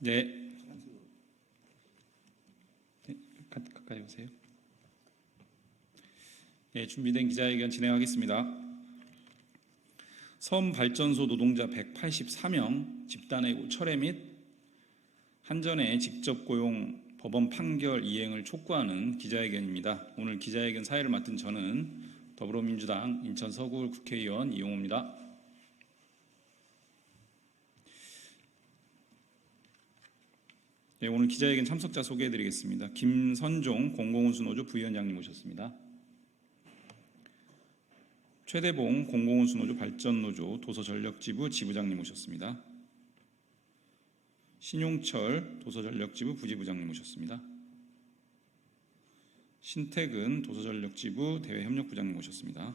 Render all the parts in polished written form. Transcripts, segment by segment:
네. 가까이 오세요. 네, 준비된 기자회견 진행하겠습니다. 섬발전소 노동자 184명 집단해고 철회 및 한전의 직접 고용 법원 판결 이행을 촉구하는 기자회견입니다. 오늘 기자회견 사회를 맡은 저는 더불어민주당 인천 서구 국회의원 이용호입니다. 네, 오늘 기자회견 참석자 소개해드리겠습니다. 김선종 공공운수노조 부위원장님 모셨습니다. 최대봉 공공운수노조 발전노조 도서전력지부 지부장님 모셨습니다. 신용철 도서전력지부 부지부장님 모셨습니다. 신태근 도서전력지부 대외협력부장님 모셨습니다.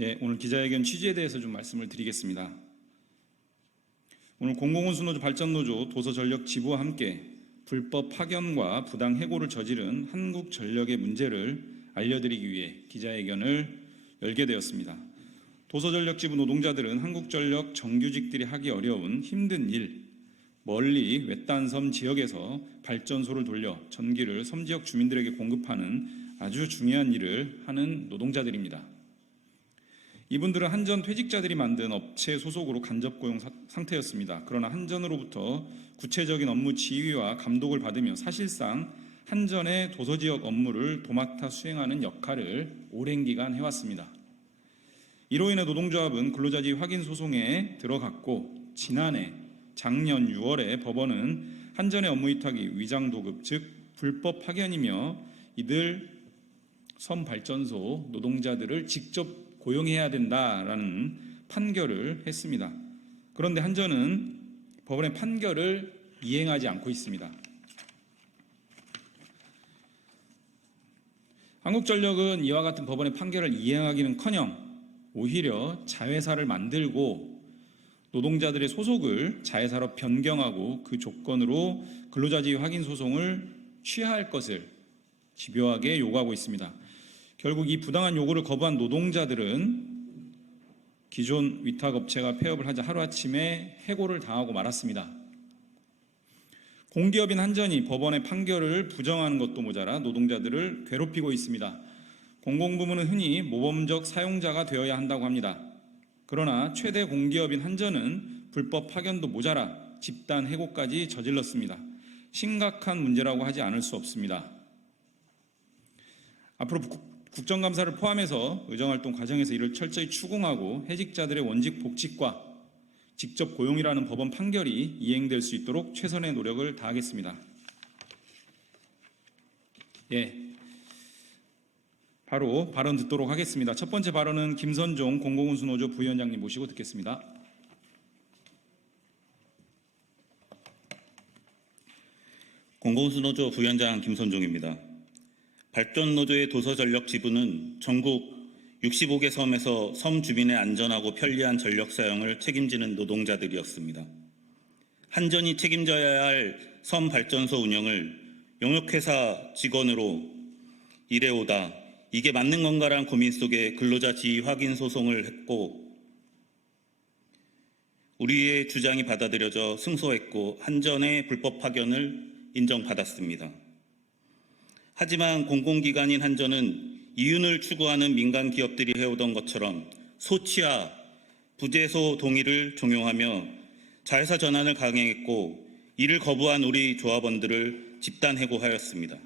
예, 오늘 기자회견 취지에 대해서 좀 말씀을 드리겠습니다. 오늘 공공운수노조 발전노조 도서전력지부와 함께 불법 파견과 부당 해고를 저지른 한국전력의 문제를 알려드리기 위해 기자회견을 열게 되었습니다. 도서전력지부 노동자들은 한국전력 정규직들이 하기 어려운 힘든 일, 멀리 외딴 섬 지역에서 발전소를 돌려 전기를 섬 지역 주민들에게 공급하는 아주 중요한 일을 하는 노동자들입니다. 이분들은 한전 퇴직자들이 만든 업체 소속으로 간접 고용 상태였습니다. 그러나 한전으로부터 구체적인 업무 지휘와 감독을 받으며 사실상 한전의 도서지역 업무를 도맡아 수행하는 역할을 오랜 기간 해왔습니다. 이로 인해 노동조합은 근로자지 확인 소송에 들어갔고 작년 6월에 법원은 한전의 업무 위탁이 위장도급 즉 불법 파견이며 이들 섬발전소 노동자들을 직접 고용해야 된다라는 판결을 했습니다. 그런데 한전은 법원의 판결을 이행하지 않고 있습니다. 한국전력은 이와 같은 법원의 판결을 이행하기는커녕 오히려 자회사를 만들고 노동자들의 소속을 자회사로 변경하고 그 조건으로 근로자지위 확인 소송을 취하할 것을 집요하게 요구하고 있습니다. 결국 이 부당한 요구를 거부한 노동자들은 기존 위탁업체가 폐업을 하자 하루아침에 해고를 당하고 말았습니다. 공기업인 한전이 법원의 판결을 부정하는 것도 모자라 노동자들을 괴롭히고 있습니다. 공공부문은 흔히 모범적 사용자가 되어야 한다고 합니다. 그러나 최대 공기업인 한전은 불법 파견도 모자라 집단 해고까지 저질렀습니다. 심각한 문제라고 하지 않을 수 없습니다. 앞으로 국정감사를 포함해서 의정활동 과정에서 이를 철저히 추궁하고 해직자들의 원직 복직과 직접 고용이라는 법원 판결이 이행될 수 있도록 최선의 노력을 다하겠습니다. 예, 바로 발언 듣도록 하겠습니다. 첫 번째 발언은 김선종 공공운수노조 부위원장님 모시고 듣겠습니다. 공공운수노조 부위원장 김선종입니다. 발전노조의 도서전력 지부는 전국 65개 섬에서 섬 주민의 안전하고 편리한 전력 사용을 책임지는 노동자들이었습니다. 한전이 책임져야 할 섬 발전소 운영을 용역회사 직원으로 일해오다 이게 맞는 건가란 고민 속에 근로자 지위 확인 소송을 했고 우리의 주장이 받아들여져 승소했고 한전의 불법 파견을 인정받았습니다. 하지만 공공기관인 한전은 이윤을 추구하는 민간 기업들이 해오던 것처럼 소치와 부재소 동의를 종용하며 자회사 전환을 강행했고 이를 거부한 우리 조합원들을 집단 해고하였습니다.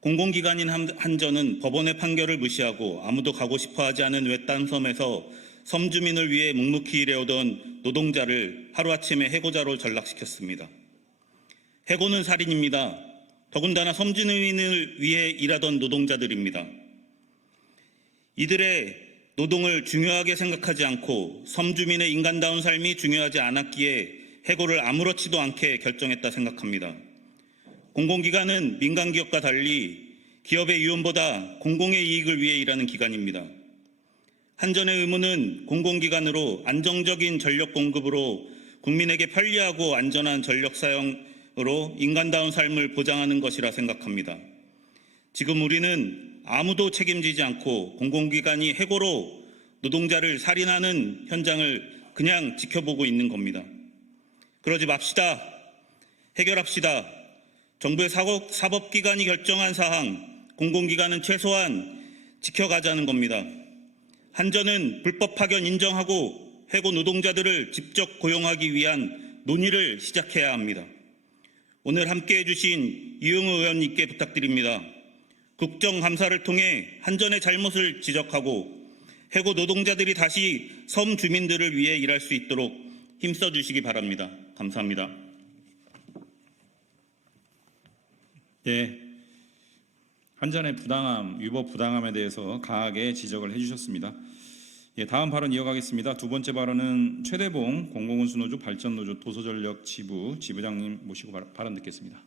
공공기관인 한전은 법원의 판결을 무시하고 아무도 가고 싶어하지 않은 외딴 섬에서 섬 주민을 위해 묵묵히 일해오던 노동자를 하루아침에 해고자로 전락시켰습니다. 해고는 살인입니다. 더군다나 섬 주민을 위해 일하던 노동자들입니다. 이들의 노동을 중요하게 생각하지 않고 섬 주민의 인간다운 삶이 중요하지 않았기에 해고를 아무렇지도 않게 결정했다 생각합니다. 공공기관은 민간기업과 달리 기업의 이윤보다 공공의 이익을 위해 일하는 기관입니다. 한전의 의무는 공공기관으로 안정적인 전력 공급으로 국민에게 편리하고 안전한 전력 사용으로 인간다운 삶을 보장하는 것이라 생각합니다. 지금 우리는 아무도 책임지지 않고 공공기관이 해고로 노동자를 살인하는 현장을 그냥 지켜보고 있는 겁니다. 그러지 맙시다. 해결합시다. 정부의 사법기관이 결정한 사항, 공공기관은 최소한 지켜가자는 겁니다. 한전은 불법 파견 인정하고 해고 노동자들을 직접 고용하기 위한 논의를 시작해야 합니다. 오늘 함께해 주신 이용우 의원님께 부탁드립니다. 국정감사를 통해 한전의 잘못을 지적하고 해고 노동자들이 다시 섬 주민들을 위해 일할 수 있도록 힘써 주시기 바랍니다. 감사합니다. 예, 한전의 부당함, 위법 부당함에 대해서 강하게 지적을 해주셨습니다. 예, 다음 발언 이어가겠습니다. 두 번째 발언은 최대봉 공공운수노조 발전노조 도서전력 지부장님 모시고 발언 듣겠습니다.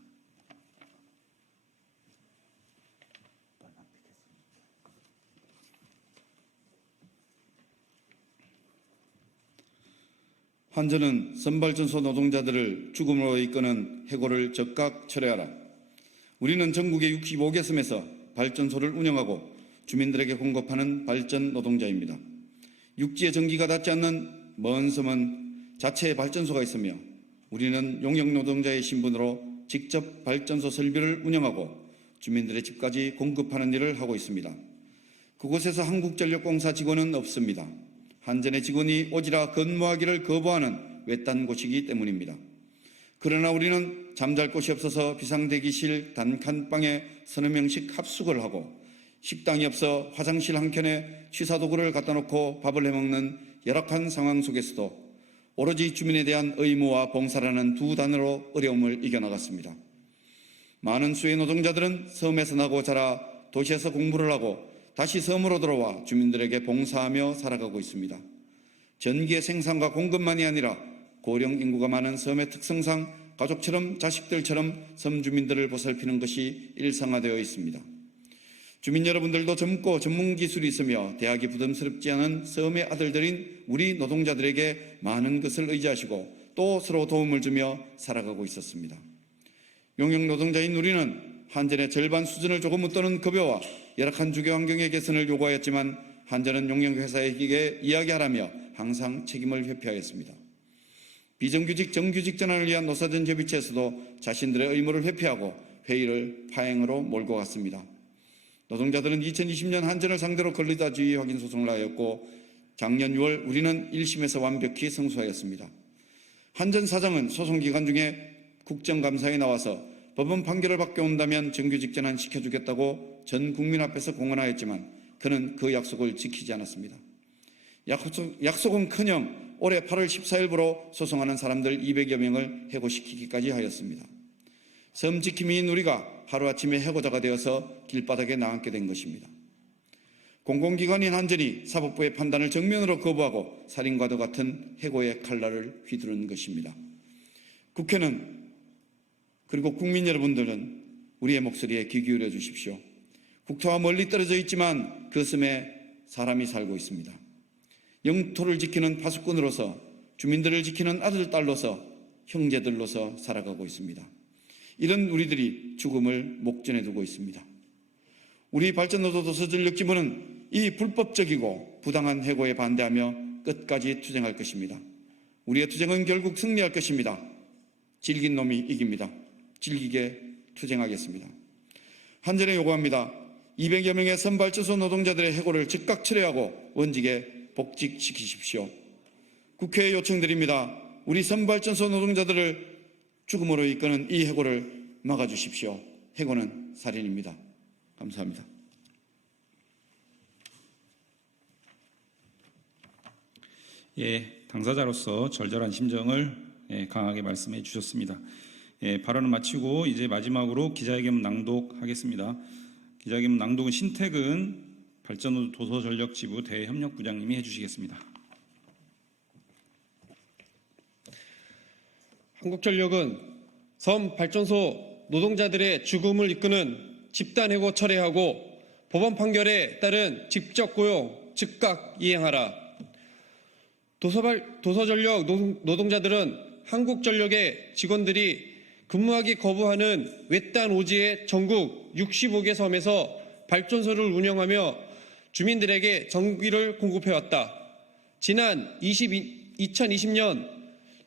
한전은 선발전소 노동자들을 죽음으로 이끄는 해고를 즉각 철회하라. 우리는 전국의 65개 섬에서 발전소를 운영하고 주민들에게 공급하는 발전 노동자입니다. 육지에 전기가 닿지 않는 먼 섬은 자체의 발전소가 있으며 우리는 용역 노동자의 신분으로 직접 발전소 설비를 운영하고 주민들의 집까지 공급하는 일을 하고 있습니다. 그곳에서 한국전력공사 직원은 없습니다. 한전의 직원이 오지라 근무하기를 거부하는 외딴 곳이기 때문입니다. 그러나 우리는 잠잘 곳이 없어서 비상대기실 단칸방에 서너 명씩 합숙을 하고 식당이 없어 화장실 한켠에 취사도구를 갖다 놓고 밥을 해먹는 열악한 상황 속에서도 오로지 주민에 대한 의무와 봉사라는 두 단어로 어려움을 이겨나갔습니다. 많은 수의 노동자들은 섬에서 나고 자라 도시에서 공부를 하고 다시 섬으로 돌아와 주민들에게 봉사하며 살아가고 있습니다. 전기의 생산과 공급만이 아니라 고령 인구가 많은 섬의 특성상 가족처럼 자식들처럼 섬 주민들을 보살피는 것이 일상화되어 있습니다. 주민 여러분들도 젊고 전문 기술이 있으며 대학이 부담스럽지 않은 섬의 아들들인 우리 노동자들에게 많은 것을 의지하시고 또 서로 도움을 주며 살아가고 있었습니다. 용역 노동자인 우리는 한전의 절반 수준을 조금 웃도는 급여와 열악한 주거 환경의 개선을 요구하였지만 한전은 용역회사에게 이야기하라며 항상 책임을 회피하였습니다. 비정규직 정규직 전환을 위한 노사전 협의체에서도 자신들의 의무를 회피하고 회의를 파행으로 몰고 갔습니다. 노동자들은 2020년 한전을 상대로 권리다주의 확인 소송을 하였고 작년 6월 우리는 1심에서 완벽히 승소하였습니다. 한전 사장은 소송 기간 중에 국정감사에 나와서 법원 판결을 바뀌어온다면 정규직 전환 시켜주겠다고 전 국민 앞에서 공언하였지만 그는 그 약속을 지키지 않았습니다. 약속은커녕 올해 8월 14일부로 소송하는 사람들 200여 명을 해고시키기까지 하였습니다. 섬 지킴이인 우리가 하루아침에 해고자가 되어서 길바닥에 나앉게 된 것입니다. 공공기관인 한전이 사법부의 판단을 정면으로 거부하고 살인과도 같은 해고의 칼날을 휘두른 것입니다. 국회는 그리고 국민 여러분들은 우리의 목소리에 귀 기울여 주십시오. 국토와 멀리 떨어져 있지만 그 섬에 사람이 살고 있습니다. 영토를 지키는 파수꾼으로서 주민들을 지키는 아들, 딸로서 형제들로서 살아가고 있습니다. 이런 우리들이 죽음을 목전에 두고 있습니다. 우리 발전노조 도서전력지부는 이 불법적이고 부당한 해고에 반대하며 끝까지 투쟁할 것입니다. 우리의 투쟁은 결국 승리할 것입니다. 질긴 놈이 이깁니다. 질기게 투쟁하겠습니다. 한전에 요구합니다. 200여 명의 선발전소 노동자들의 해고를 즉각 철회하고 원직에 복직시키십시오. 국회에 요청드립니다. 우리 선발전소 노동자들을 죽음으로 이끄는 이 해고를 막아주십시오. 해고는 살인입니다. 감사합니다. 예, 당사자로서 절절한 심정을 강하게 말씀해 주셨습니다. 예, 발언을 마치고 이제 마지막으로 기자회견 낭독하겠습니다. 기자회견 낭독은 신태근 발전노조 도서전력지부 대협력부장님이 해주시겠습니다. 한국전력은 섬 발전소 노동자들의 죽음을 이끄는 집단해고 철회하고 법원 판결에 따른 직접 고용 즉각 이행하라. 도서전력 노동자들은 한국전력의 직원들이 근무하기 거부하는 외딴 오지의 전국 65개 섬에서 발전소를 운영하며 주민들에게 전기를 공급해왔다. 지난 2020년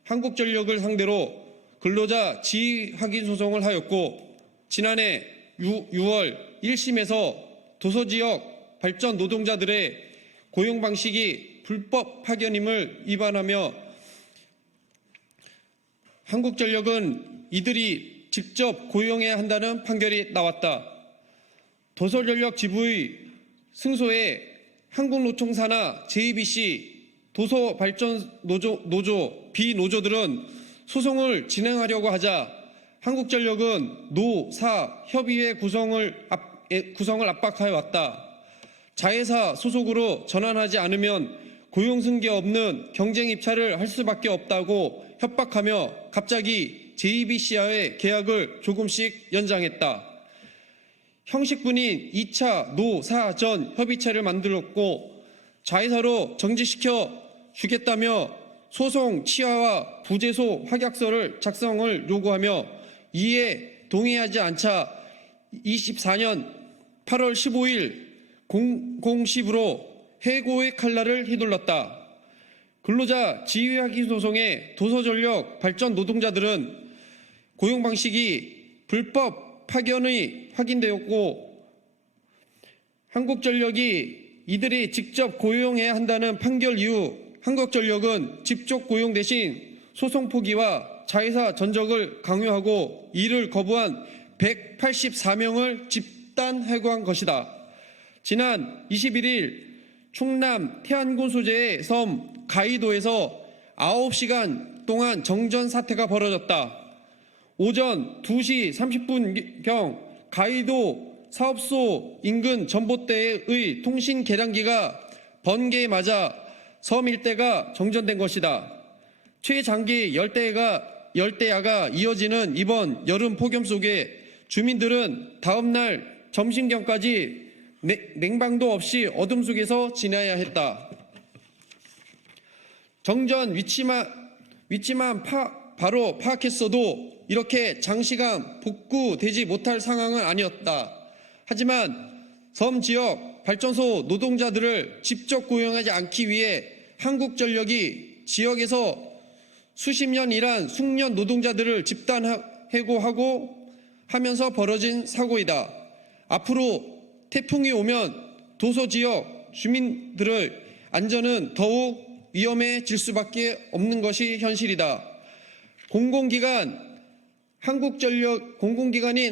한국전력을 상대로 근로자 지위 확인 소송을 하였고 지난해 6월 1심에서 도서지역 발전 노동자들의 고용 방식이 불법 파견임을 위반하며 한국전력은 이들이 직접 고용해야 한다는 판결이 나왔다. 도서전력 지부의 승소에 한국노총사나 JBC, 도서발전노조, 비노조들은 소송을 진행하려고 하자 한국전력은 노, 사, 협의회 구성을 압박하여 왔다. 자회사 소속으로 전환하지 않으면 고용 승계 없는 경쟁 입찰을 할 수밖에 없다고 협박하며 갑자기 JBC와의 계약을 조금씩 연장했다. 형식분인 2차 노, 사, 전 협의체를 만들었고 자회사로 정지시켜 주겠다며 소송 취하와 부재소 확약서를 작성을 요구하며 이에 동의하지 않자 24년 8월 15일 공공시부로 해고의 칼날을 휘둘렀다. 근로자 지휘하기 소송의 도서전력 발전 노동자들은 고용 방식이 불법 파견이 확인되었고 한국전력이 이들이 직접 고용해야 한다는 판결 이후 한국전력은 직접 고용 대신 소송 포기와 자회사 전적을 강요하고 이를 거부한 184명을 집단 해고한 것이다. 지난 21일 충남 태안군 소재의 섬 가이도에서 9시간 동안 정전 사태가 벌어졌다. 오전 2시 30분경 가이도 사업소 인근 전봇대의 통신 계량기가 번개에 맞아 섬 일대가 정전된 것이다. 최장기 열대야가 이어지는 이번 여름 폭염 속에 주민들은 다음 날 점심경까지 냉방도 없이 어둠 속에서 지내야 했다. 정전 위치만 바로 파악했어도 이렇게 장시간 복구되지 못할 상황은 아니었다. 하지만 섬 지역 발전소 노동자들을 직접 고용하지 않기 위해 한국전력이 지역에서 수십 년 일한 숙련 노동자들을 집단 해고하고 하면서 벌어진 사고이다. 앞으로 태풍이 오면 도서 지역 주민들의 안전은 더욱 위험해질 수밖에 없는 것이 현실이다. 공공기관인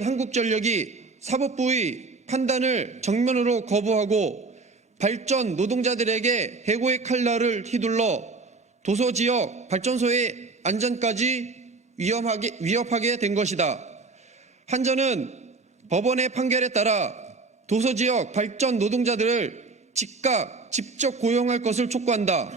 한국전력이 사법부의 판단을 정면으로 거부하고 발전 노동자들에게 해고의 칼날을 휘둘러 도서지역 발전소의 안전까지 위협하게 된 것이다. 한전은 법원의 판결에 따라 도서지역 발전 노동자들을 직접 고용할 것을 촉구한다.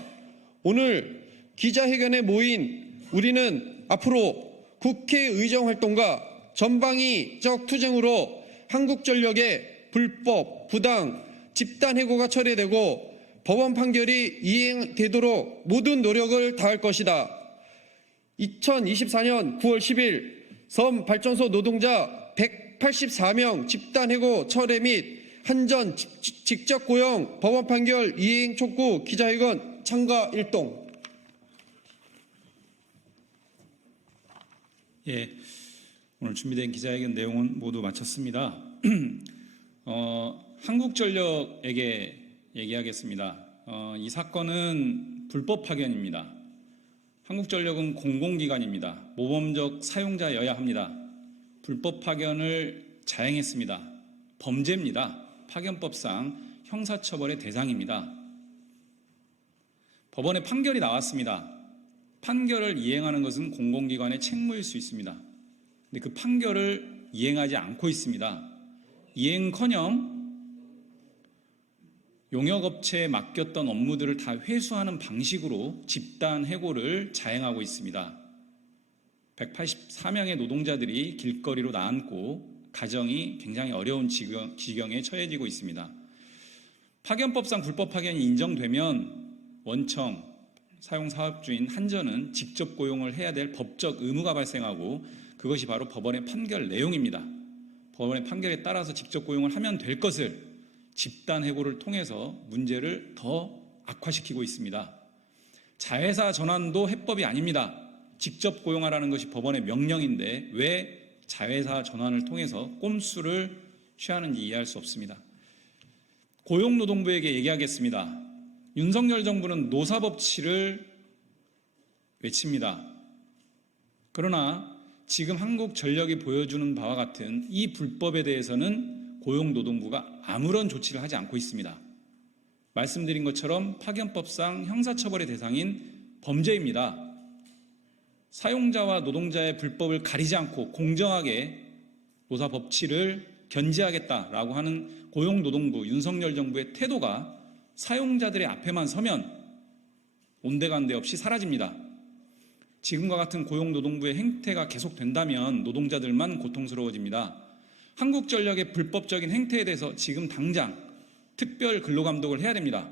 오늘 기자회견에 모인 우리는 앞으로 국회의정 활동과 전방위적 투쟁으로 한국전력의 불법, 부당, 집단 해고가 처리되고 법원 판결이 이행되도록 모든 노력을 다할 것이다. 2024년 9월 10일 섬 발전소 노동자 184명 집단 해고 철회 및 한전 직접 고용 법원 판결 이행 촉구 기자회견 참가 일동. 예, 오늘 준비된 기자회견 내용은 모두 마쳤습니다. 한국전력에게 얘기하겠습니다. 이 사건은 불법 파견입니다. 한국전력은 공공기관입니다. 모범적 사용자여야 합니다. 불법 파견을 자행했습니다. 범죄입니다. 파견법상 형사처벌의 대상입니다. 법원의 판결이 나왔습니다. 판결을 이행하는 것은 공공기관의 책무일 수 있습니다. 근데 그 판결을 이행하지 않고 있습니다. 이행커녕 용역업체에 맡겼던 업무들을 다 회수하는 방식으로 집단 해고를 자행하고 있습니다. 184명의 노동자들이 길거리로 나앉고 가정이 굉장히 어려운 지경에 처해지고 있습니다. 파견법상 불법 파견이 인정되면 원청, 사용사업주인 한전은 직접 고용을 해야 될 법적 의무가 발생하고 그것이 바로 법원의 판결 내용입니다. 법원의 판결에 따라서 직접 고용을 하면 될 것을 집단 해고를 통해서 문제를 더 악화시키고 있습니다. 자회사 전환도 해법이 아닙니다. 직접 고용하라는 것이 법원의 명령인데 왜 자회사 전환을 통해서 꼼수를 취하는지 이해할 수 없습니다. 고용노동부에게 얘기하겠습니다. 윤석열 정부는 노사법치를 외칩니다. 그러나 지금 한국전력이 보여주는 바와 같은 이 불법에 대해서는 고용노동부가 아무런 조치를 하지 않고 있습니다. 말씀드린 것처럼 파견법상 형사처벌의 대상인 범죄입니다. 사용자와 노동자의 불법을 가리지 않고 공정하게 노사법치를 견지하겠다라고 하는 고용노동부 윤석열 정부의 태도가 사용자들의 앞에만 서면 온데간데 없이 사라집니다. 지금과 같은 고용노동부의 행태가 계속된다면 노동자들만 고통스러워집니다. 한국전력의 불법적인 행태에 대해서 지금 당장 특별 근로감독을 해야 됩니다.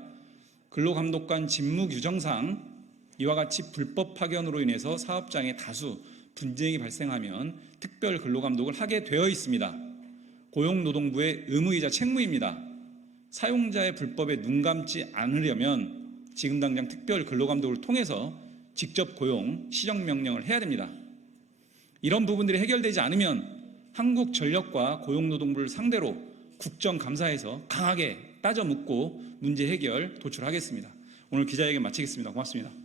근로감독관 직무규정상 이와 같이 불법 파견으로 인해서 사업장에 다수 분쟁이 발생하면 특별 근로감독을 하게 되어 있습니다. 고용노동부의 의무이자 책무입니다. 사용자의 불법에 눈 감지 않으려면 지금 당장 특별 근로감독을 통해서 직접 고용, 시정명령을 해야 됩니다. 이런 부분들이 해결되지 않으면 한국전력과 고용노동부를 상대로 국정감사에서 강하게 따져 묻고 문제 해결 도출하겠습니다. 오늘 기자회견 마치겠습니다. 고맙습니다.